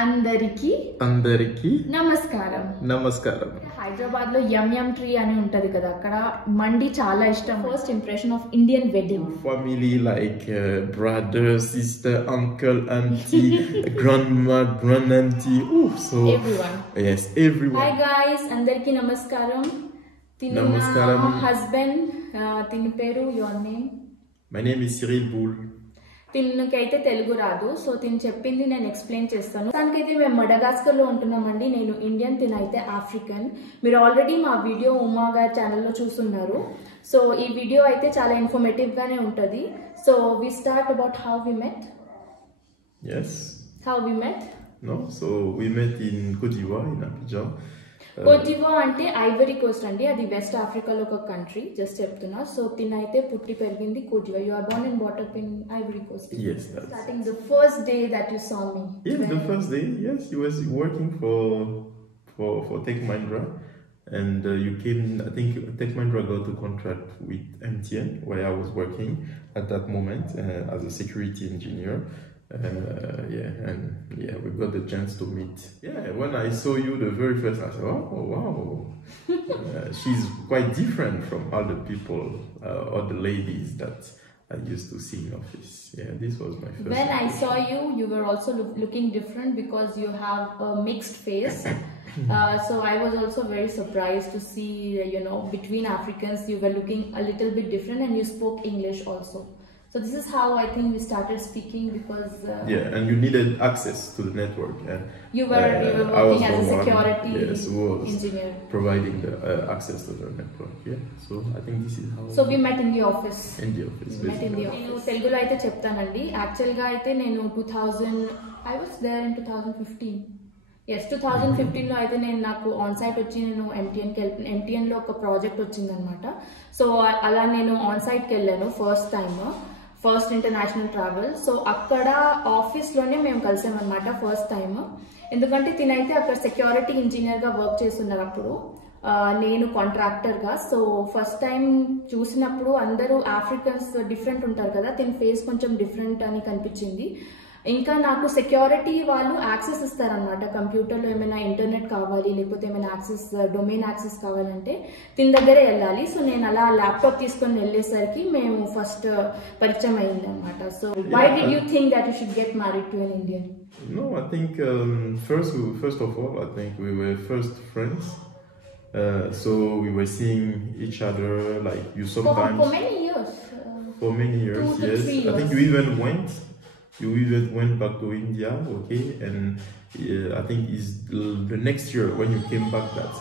అందరికీ నమస్కారం. హైదరాబాద్ లో యమ్ యమ్ ట్రీ అని ఉంటది కదా, అక్కడ మండి చాలా ఇష్టం. First impression of Indian wedding. Family like brother, sister, uncle, auntie, grandma, grandaunt. So everyone. Yes, everyone. Hi guys, అందరికీ నమస్కారం. Namaskaram. హస్బెండ్ తిని పేరు, your name? My name is Cyril Boul. తిన్నకైతే తెలుగు రాదు, సో తిని చెప్పింది నేను ఎక్స్ప్లెయిన్ చేస్తాను. దానికైతే మేము మడగాస్కర్ లో ఉంటున్నామండి. నేను ఇండియన్, తినైతే ఆఫ్రికన్. మీరు ఆల్రెడీ మా వీడియో ఉమా గారి ఛానల్లో చూస్తున్నారు. సో ఈ వీడియో అయితే చాలా ఇన్ఫర్మేటివ్ గానే ఉంటది. So we start about how we met. Yes. How we met? No, so we met in Côte d'Ivoire, in Abidjan. Côte d'Ivoire అంటే ఐవరీ కోస్ట్ అండి, అది వెస్ట్ ఆఫ్రికాలో ఒక కంట్రీ. జస్ట్ చెప్తున్నా. సో తినైతే పుట్టి పెరిగింది Côte d'Ivoire. You are born and brought up in Ivory Coast. Yes. Starting the first day that you saw me. Yes, the first day. Yes, you was working for Tech Mahindra, and you came. I think Tech Mahindra got a contract with MTN, where I was working at that moment as a security engineer. We got the chance to meet. Yeah, when I saw you the very first, I said, "Oh, wow, she's quite different from all the people or the ladies that I used to see in office." Yeah, this was my first. When I saw you, you were also looking different because you have a mixed face. So I was also very surprised to see, between Africans, you were looking a little bit different, and you spoke English also. So this is how I think we started speaking, because and you needed access to the network, and you were working as a security engineer, providing the access to the network. Yeah, so I think this is how. So we met in the office. In the office. నేను తెలుగులో అయితే చెప్తానండి. యాక్చువల్ గా అయితే నేను 2000 I was there in 2015. Yes, 2015 లో అయితే నాకు ఆన్ సైట్ వచ్చి నేను ఎంటీఎన్ లో ఒక ప్రాజెక్ట్ వచ్చింది అనమాట. సో అలా నేను ఆన్ సైట్కి వెళ్ళాను ఫస్ట్ ఇంటర్నేషనల్ ట్రావెల్. సో అక్కడ ఆఫీస్ లోనే మేము కలిసామన్నమాట ఫస్ట్ టైం. ఎందుకంటే తినైతే అక్కడ సెక్యూరిటీ ఇంజనీర్ గా వర్క్ చేస్తున్నారు అప్పుడు, నేను కాంట్రాక్టర్ గా. సో ఫస్ట్ టైం చూసినప్పుడు అందరూ ఆఫ్రికన్స్ డిఫరెంట్ ఉంటారు కదా, తిన ఫేస్ కొంచెం డిఫరెంట్ అని కనిపించింది. ఇంకా నాకు సెక్యూరిటీ వాళ్ళు యాక్సెస్ ఇస్తారనమాట. కంప్యూటర్లో ఏమైనా ఇంటర్నెట్ కావాలి, లేకపోతే ఏమైనా యాక్సెస్, డొమైన్ యాక్సెస్ కావాలంటే తిన దగ్గరే వెళ్ళాలి. సో నేను అలా ల్యాప్టాప్ తీసుకొని వెళ్ళేసరికి మేము ఫస్ట్ పరిచయం అయింది అనమాట. So why did you think that you should get married to an Indian? No, I think first of all, I think we were first friends. So we were seeing each other, like you sometimes for many years. For many years, 2 to yes. 3 years. I think you even went back to India, okay? And I think it's the next year when you came back that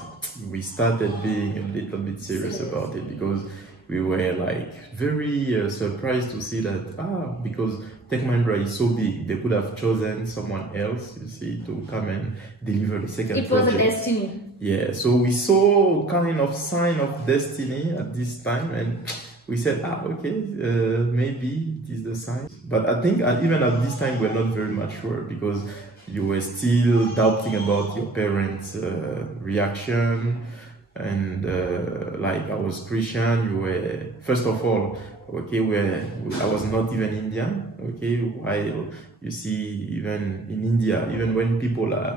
we started being a little bit serious about it, because we were like very surprised to see that because Tech Mahindra is so big, they could have chosen someone else, you see, to come and deliver the second project. It was a destiny. Yeah, so we saw kind of sign of destiny at this time, and we said, okay, maybe it is the sign. But I think even at this time, we're not very much sure, because you were still doubting about your parents' reaction. And like I was Christian, you were, first of all, okay, I was not even Indian, okay, while you see, even in India, even when people are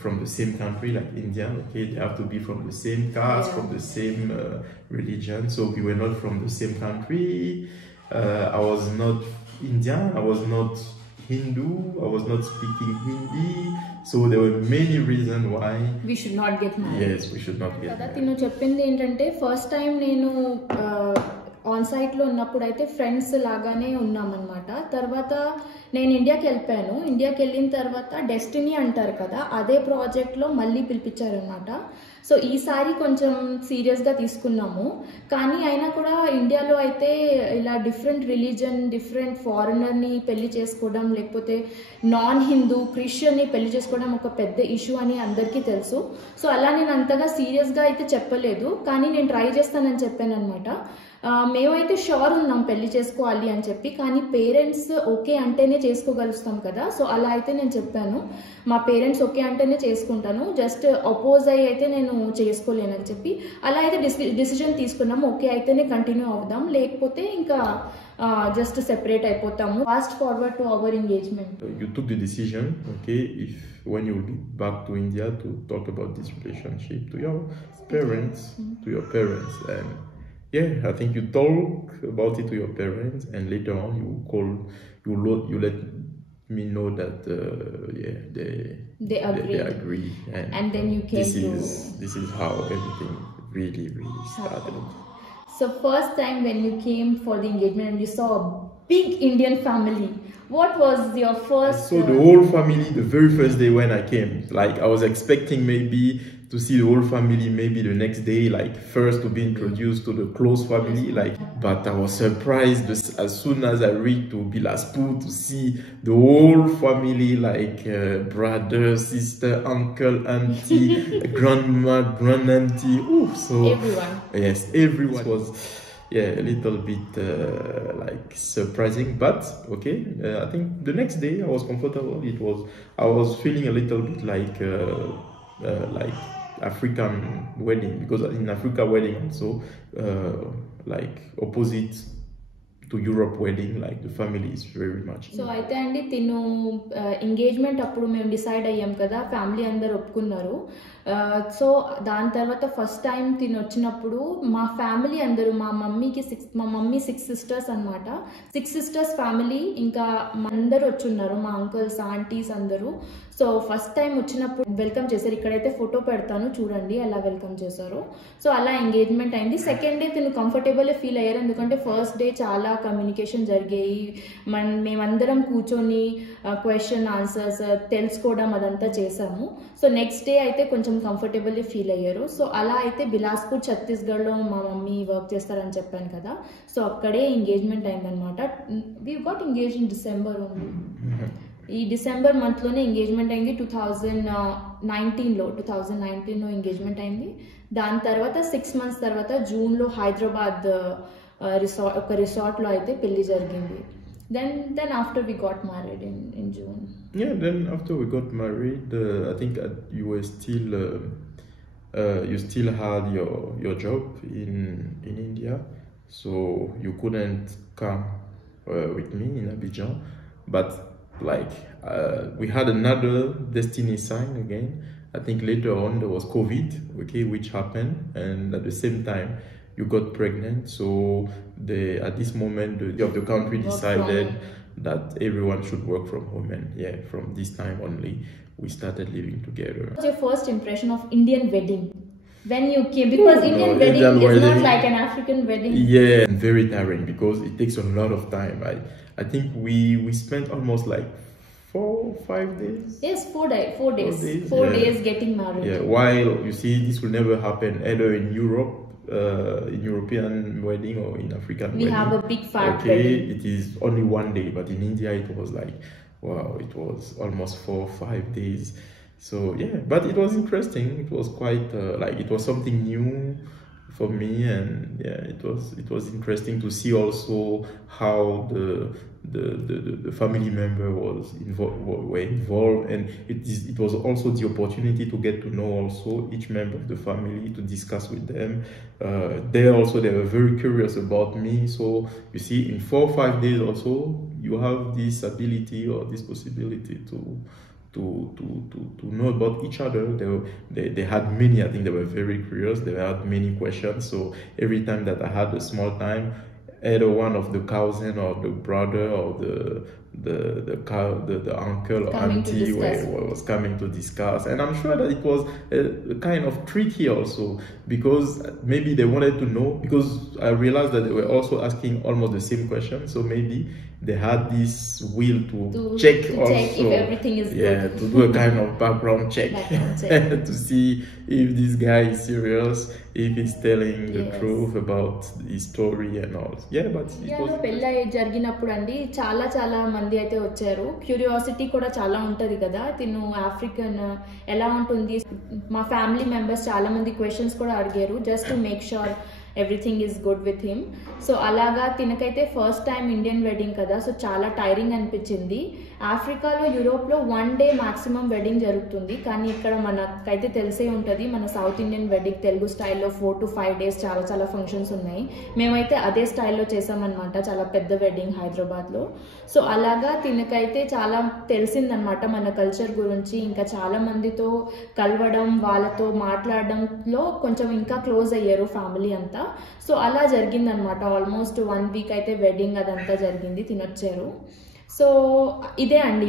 from the same country, like India, okay, they have to be from the same caste, from the same religion. So we were not from the same country. I was not Indian, I was not Hindu, I was not speaking Hindi. So there were many reasons why we should not get married. Yes, we should not get married. తిను చెప్పింది ఏంటంటే, first time నేను ఆన్ సైట్లో ఉన్నప్పుడు అయితే ఫ్రెండ్స్ లాగానే ఉన్నామన్నమాట. తర్వాత నేను ఇండియాకి వెళ్ళిపోయాను. ఇండియాకి వెళ్ళిన తర్వాత డెస్టినీ అంటారు కదా, అదే ప్రాజెక్ట్లో మళ్ళీ పిలిపించారనమాట. సో ఈసారి కొంచెం సీరియస్గా తీసుకున్నాము. కానీ అయినా కూడా ఇండియాలో అయితే ఇలా డిఫరెంట్ రిలీజన్, డిఫరెంట్ ఫారినర్ని పెళ్లి చేసుకోవడం, లేకపోతే నాన్ హిందూ క్రిస్టియన్ని పెళ్లి చేసుకోవడం ఒక పెద్ద ఇష్యూ అని అందరికీ తెలుసు. సో అలా నేను అంతగా సీరియస్గా అయితే చెప్పలేదు, కానీ నేను ట్రై చేస్తానని చెప్పాను అనమాట. మేమైతే షూర్ ఉన్నాం పెళ్లి చేసుకోవాలి అని చెప్పి, కానీ పేరెంట్స్ ఓకే అంటేనే చేసుకోగలుస్తాం కదా. సో అలా అయితే నేను చెప్పాను, మా పేరెంట్స్ ఓకే అంటేనే చేసుకుంటాను, జస్ట్ అపోజ్ అయ్యి అయితే నేను చేసుకోలేనని చెప్పి అలా అయితే డిసిజన్ తీసుకున్నాము. ఓకే అయితేనే కంటిన్యూ అవుదాం, లేకపోతే ఇంకా జస్ట్ సెపరేట్ అయిపోతాము. Fast forward to our engagement. You took the decision, okay, if when you will be back to India to talk about this relationship to your parents, and yeah, I think you talk about it to your parents, and later on you let me know that they agree, and then you came this is how everything really started. So first time when you came for the engagement and you saw a big Indian family, what was your first? I saw the whole family the very first day when I came. Like I was expecting maybe to see the whole family maybe the next day, like first to be introduced to the close family, but I was surprised as soon as I reached to Bilaspur to see the whole family, like brother, sister, uncle, auntie, grandma, grand-auntie. Ooh, so everyone. Yes, everyone was a little bit like surprising, but okay. I think the next day I was comfortable. I was feeling a little bit like African wedding, because in Africa wedding also like opposite to Europe wedding, like the family is very much. So అయితే అండి తిను ఎంగేజ్మెంట్ అప్పుడు మేము డిసైడ్ అయ్యాం కదా, ఫ్యామిలీ అందరు ఒప్పుకున్నారు. సో దాని తర్వాత ఫస్ట్ టైం తిని వచ్చినప్పుడు మా ఫ్యామిలీ అందరూ, మా మమ్మీ 6 సిస్టర్స్ అనమాట, 6 సిస్టర్స్ ఫ్యామిలీ, ఇంకా అందరూ వచ్చున్నారు, మా అంకుల్స్, ఆంటీస్ అందరూ. సో ఫస్ట్ టైం వచ్చినప్పుడు వెల్కమ్ చేశారు. ఇక్కడైతే ఫోటో పెడతాను చూడండి ఎలా వెల్కమ్ చేశారు. సో అలా ఎంగేజ్మెంట్ అయింది. సెకండ్ డే తిను కంఫర్టబుల్ ఫీల్ అయ్యారు, ఎందుకంటే ఫస్ట్ డే చాలా కమ్యూనికేషన్ జరిగాయి. మేమందరం కూర్చొని క్వశ్చన్ ఆన్సర్స్ తెలుసుకోవడం అదంతా చేసాము. సో నెక్స్ట్ డే అయితే కొంచెం కంఫర్టబుల్ ఫీల్ అయ్యారు. సో అలా అయితే బిలాస్పూర్ ఛత్తీస్గఢ్లో మా మమ్మీ వర్క్ చేస్తారని చెప్పాను కదా, సో అక్కడే ఎంగేజ్మెంట్ అయిందనమాట. We got engage in December only. ఈ డిసెంబర్ మంత్లోనే ఎంగేజ్మెంట్ అయింది. 2019లో ఎంగేజ్మెంట్ అయింది. దాని తర్వాత 6 months తర్వాత జూన్లో హైదరాబాద్ ఒక రిసార్ట్లో అయితే పెళ్లి జరిగింది. Then after we got married in June. Yeah, then after we got married, I think you were still you still had your job in India, so you couldn't come with me in Abidjan. But like we had another destiny sign again. I think later on there was COVID, okay, which happened, and at the same time you got pregnant. So at this moment the country decided that everyone should work from home, and from this time only we started living together. What was your first impression of Indian wedding when you came? Because Indian wedding is not like an African wedding. Yeah, very tiring because it takes a lot of time. I think we spent almost like 4-5 days. Yes, 4 days. 4 days getting married. Yeah, while you see this will never happen either in Europe, in European wedding, or in African wedding. We have a big fat wedding. It is only 1 day, but in India it was like, wow, it was almost 4-5 days. So yeah, but it was interesting. It was quite like it was something new for me, and it was interesting to see also how the family member were involved, and it was also the opportunity to get to know also each member of the family, to discuss with them. They were very curious about me. So you see, in 4-5 days also you have this ability or this possibility to know about each other. They had many, I think they were very curious, they had many questions. So every time that I had a small time, either one of the cousin or the brother or the uncle or auntie was coming to discuss. And I'm sure that it was a kind of tricky also, because maybe they wanted to know, because I realized that they were also asking almost the same question. So maybe they had this will to check also, if everything is good. To do a kind of background check, to see if this guy is serious, if he's telling the truth about his story and all. But పెళ్ళి జరిగినప్పుడు అండి చాలా మంది అయితే వచ్చారు. క్యూరియాసిటీ కూడా చాలా ఉంటది కదా, తిను ఆఫ్రికన్ ఎలా ఉంటుంది. మా ఫ్యామిలీ మెంబర్స్ చాలా మంది క్వశ్చన్స్ కూడా అడిగారు, just to make sure everything is good with him. So అలాగా తినకైతే ఫస్ట్ టైం ఇండియన్ వెడ్డింగ్ కదా, సో చాలా టైరింగ్ అనిపించింది. ఆఫ్రికాలో, యూరోప్లో 1 డే మాక్సిమం వెడ్డింగ్ జరుగుతుంది, కానీ ఇక్కడ మనకైతే తెలిసే ఉంటుంది మన సౌత్ ఇండియన్ వెడ్డింగ్ తెలుగు స్టైల్లో 4 to 5 days చాలా చాలా ఫంక్షన్స్ ఉన్నాయి. మేమైతే అదే స్టైల్లో చేసామన్నమాట, చాలా పెద్ద వెడ్డింగ్ హైదరాబాద్లో. సో అలాగా తినకైతే చాలా తెలిసిందనమాట మన కల్చర్ గురించి, ఇంకా చాలా మందితో కలవడం, వాళ్ళతో మాట్లాడడంలో కొంచెం ఇంకా క్లోజ్ అయ్యారు ఫ్యామిలీ అంతా. సో అలా జరిగిందనమాట. ఆల్మోస్ట్ 1 week అయితే వెడ్డింగ్ అదంతా జరిగింది, తినొచ్చారు. సో ఇదే అండి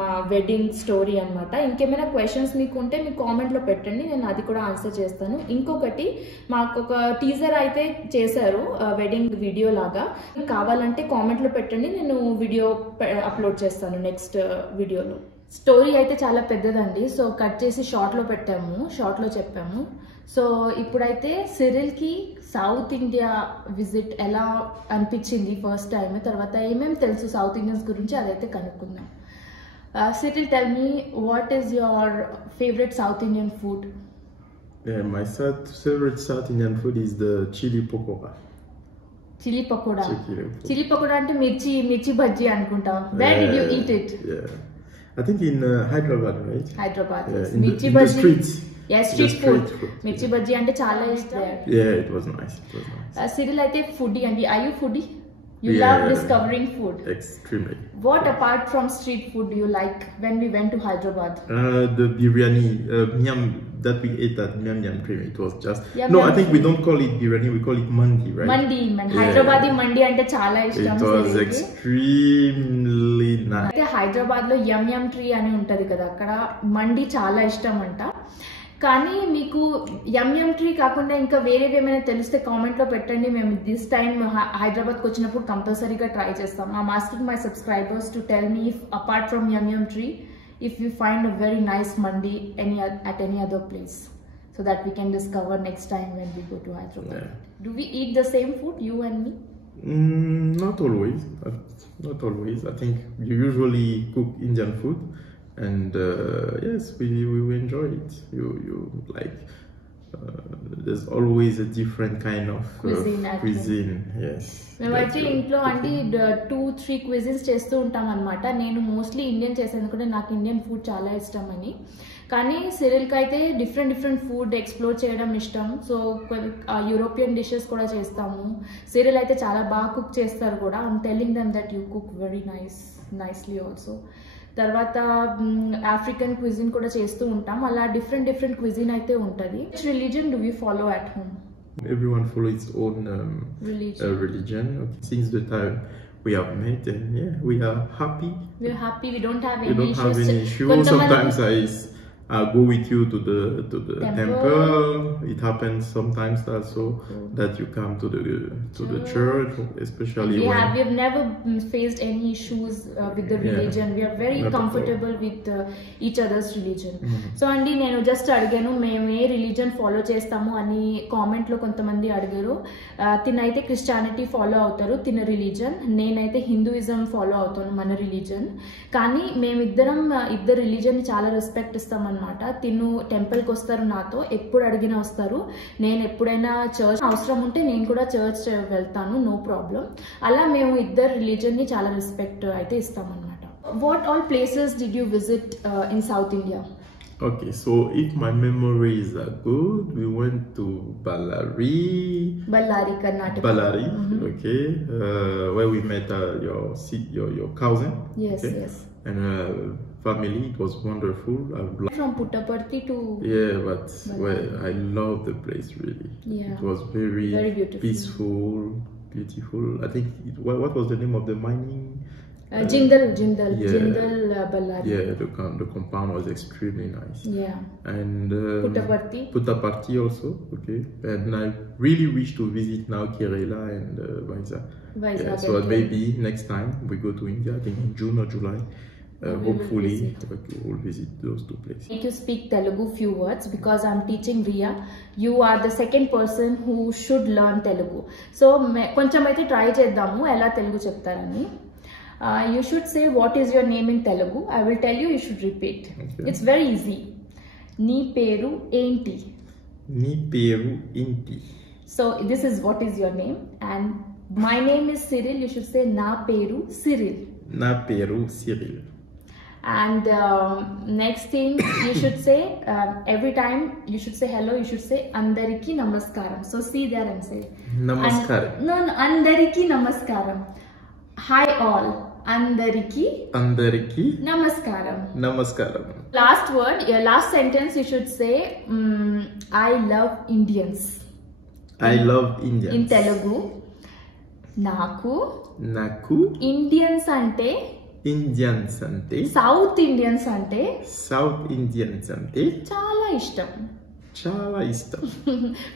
మా వెడ్డింగ్ స్టోరీ అనమాట. ఇంకేమైనా క్వశ్చన్స్ మీకు ఉంటే మీ కామెంట్లో పెట్టండి, నేను అది కూడా ఆన్సర్ చేస్తాను. ఇంకొకటి, మాకు ఒక టీజర్ అయితే చేశారు వెడ్డింగ్ వీడియో లాగా, కావాలంటే కామెంట్లో పెట్టండి, నేను వీడియో అప్లోడ్ చేస్తాను నెక్స్ట్ వీడియోలో. స్టోరీ అయితే చాలా పెద్దదండి, సో కట్ చేసి షార్ట్లో చెప్పాము. సో ఇప్పుడైతే సిరిల్కి సౌత్ ఇండియా విజిట్ ఎలా అనిపించింది ఫస్ట్ టైం, తర్వాత ఏమేమి తెలుసు సౌత్ ఇండియన్స్ గురించి అదైతే కనుక్కుందాం. Cyril, tell me, what is your favorite South Indian food? Yeah, my favorite South Indian food is the chili pakoda. Chili pakoda. Chili pakoda అంటే మిర్చి బజ్జీ అనుకుంటా. Where did you eat it? Yeah, I think in Hyderabad, right? Hyderabad. Yeah, మిర్చి in the bajji. streets. Yes, street food. మిర్చి బజ్జీ అంటే చాలా ఇష్టం. Yeah, it was nice. Cyril అయితే foodie అండి. Are you foodie? You Yeah, love discovering food. Extremely. What apart from street food do you like when we went to Hyderabad? The biryani, Miam, that we ate at Miam Miam Cream. It was just Yum no. Yum I think we don't call it biryani. We call it mandi, right? Mandi. Yeah. Hyderabadi mandi అంటే చాలా ఇష్టం. It was Cyrilకి. extremely nice. అయితే హైదరాబాద్ లో యమ్ ట్రీ అని ఉంటది కదా, అక్కడ మండి చాలా ఇష్టం అంట. కానీ మీకు యమ్ ట్రీ కాకుండా ఇంకా వేరేవి ఏమైనా తెలిస్తే కామెంట్లో పెట్టండి, మేము దిస్ టైం హైదరాబాద్కి వచ్చినప్పుడు కంపల్సరీగా ట్రై చేస్తాం. I'm asking my subscribers to tell me if apart from yum tree if you find a very nice mandi at any other place, so that we can discover next time when we go to Hyderabad. Yeah. Do we eat the same food, you and me? Not always. I think you usually cook Indian food, and yes, we enjoy it. You like. There's always a different kind of cuisine. Yes. మేమైతే ఇంట్లో అంటే 2-3 క్విజిన్స్ చేస్తూ ఉంటాం అనమాట. నేను mostly Indian చేసేందుకంటే నాకు Indian food చాలా ఇష్టం అని, కానీ సిరిల్కి అయితే డిఫరెంట్ ఫుడ్ ఎక్స్ప్లోర్ చేయడం ఇష్టం. సో యూరోపియన్ డిషెస్ కూడా చేస్తాము. సిరిల్ అయితే చాలా బాగా కుక్ చేస్తారు కూడా. I'm telling them that you cook very nicely also. తర్వాత ఆఫ్రికన్ క్విజిన్ కూడా చేస్తూ ఉంటాం. అలా డిఫరెంట్ క్విజిన్ అయితే ఉంటుంది. Which religion do we follow at home? Everyone follows its own religion. Okay. Since the time we have met, and yeah, we are happy. We're happy. We don't have any issues. Sometimes I go with you to the temple. It happens sometimes also that you come to the church, especially we have never faced any issues with the religion. We are very comfortable with each other's religion. So అండి, నేను జస్ట్ అడిగాను మేము ఏ religion follow చేస్తాము అని కామెంట్లో కొంతమంది అడిగారు. తినైతే క్రిస్టియానిటీ ఫాలో అవుతారు, తిన రిలీజన్. నేనైతే హిందూయిజం ఫాలో అవుతాను, మన రిలీజన్. కానీ మేమిద్దరు రిలీజన్ని చాలా రెస్పెక్ట్ ఇస్తామన్నమాట. తిను టెంపుల్కి వస్తారు, నాతో ఎప్పుడు అడిగినా వస్తారు. నేను ఎప్పుడైనా చర్చ్ అవసరం ఉంటే నేను కూడా చర్చ్ వెళ్తాను, నో ప్రాబ్లం. అలా మేము ఇద్దరు రిలీజన్ని చాలా రెస్పెక్ట్ అయితే ఇస్తామన్నమాట. What all places did you visit in South India? Okay, so if my memories are good, we went to Ballari, Karnataka. Ballari, okay, where we met your cousin. Yes, okay? Yes. And family, it was wonderful. From Puttaparthi to but well, I love the place really. Yeah, it was very beautiful. beautiful. I think what was the name of the mining? Jindal Ballari. Yeah, the compound was extremely nice. Yeah. And Puttaparthi also, okay. And I really wish to visit now Kerala and Vizag. Yeah, so maybe next time we go to India, I think in June or July, hopefully we'll visit those two places. I need to speak Telugu few words because I'm teaching Riya. You are the second person who should learn Telugu. So కొంచెం అయితే ట్రై చేద్దాము ఎలా తెలుగు చెప్తారని. You should say what is your name in Telugu. I will tell you, you should repeat. Okay. It's very easy. Ni peru enti. Ni peru enti. So this is what is your name, and my name is Cyril. You should say na peru Cyril. Na peru Cyril. And next thing you should say, every time you should say hello, you should say andariki namaskaram. So see there and say Namaskaram. no, andariki namaskaram. Hi all, andariki namaskaram. Namaskaram. Last word, your last sentence, you should say I love Indians. I love Indians. In Telugu, నాకు Indians అంటే Indians ante South Indians అంటే చాలా ఇష్టం.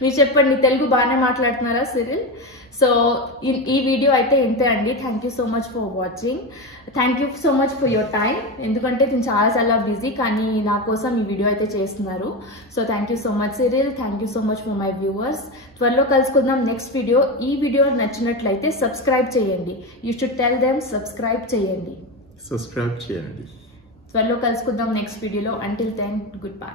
మీరు చెప్పండి, తెలుగు బాగానే మాట్లాడుతున్నారా Cyril? So ఈ వీడియో అయితే ఇంతే అండి. Thank you so much for watching. Thank you so much for your time. ఎందుకంటే నేను చాలా బిజీ, కానీ నా కోసం ఈ వీడియో అయితే చేస్తున్నారు. So thank you so much Cyril. Thank you so much for my viewers. త్వరలో కలుసుకుందాం నెక్స్ట్ వీడియో. ఈ వీడియో నచ్చినట్లయితే సబ్స్క్రైబ్ చేయండి. You should tell them subscribe చేయండి. సబ్స్క్రైబ్ చేయండి. త్వరలో కలుసుకుందాం నెక్స్ట్ వీడియోలో. Until then good by.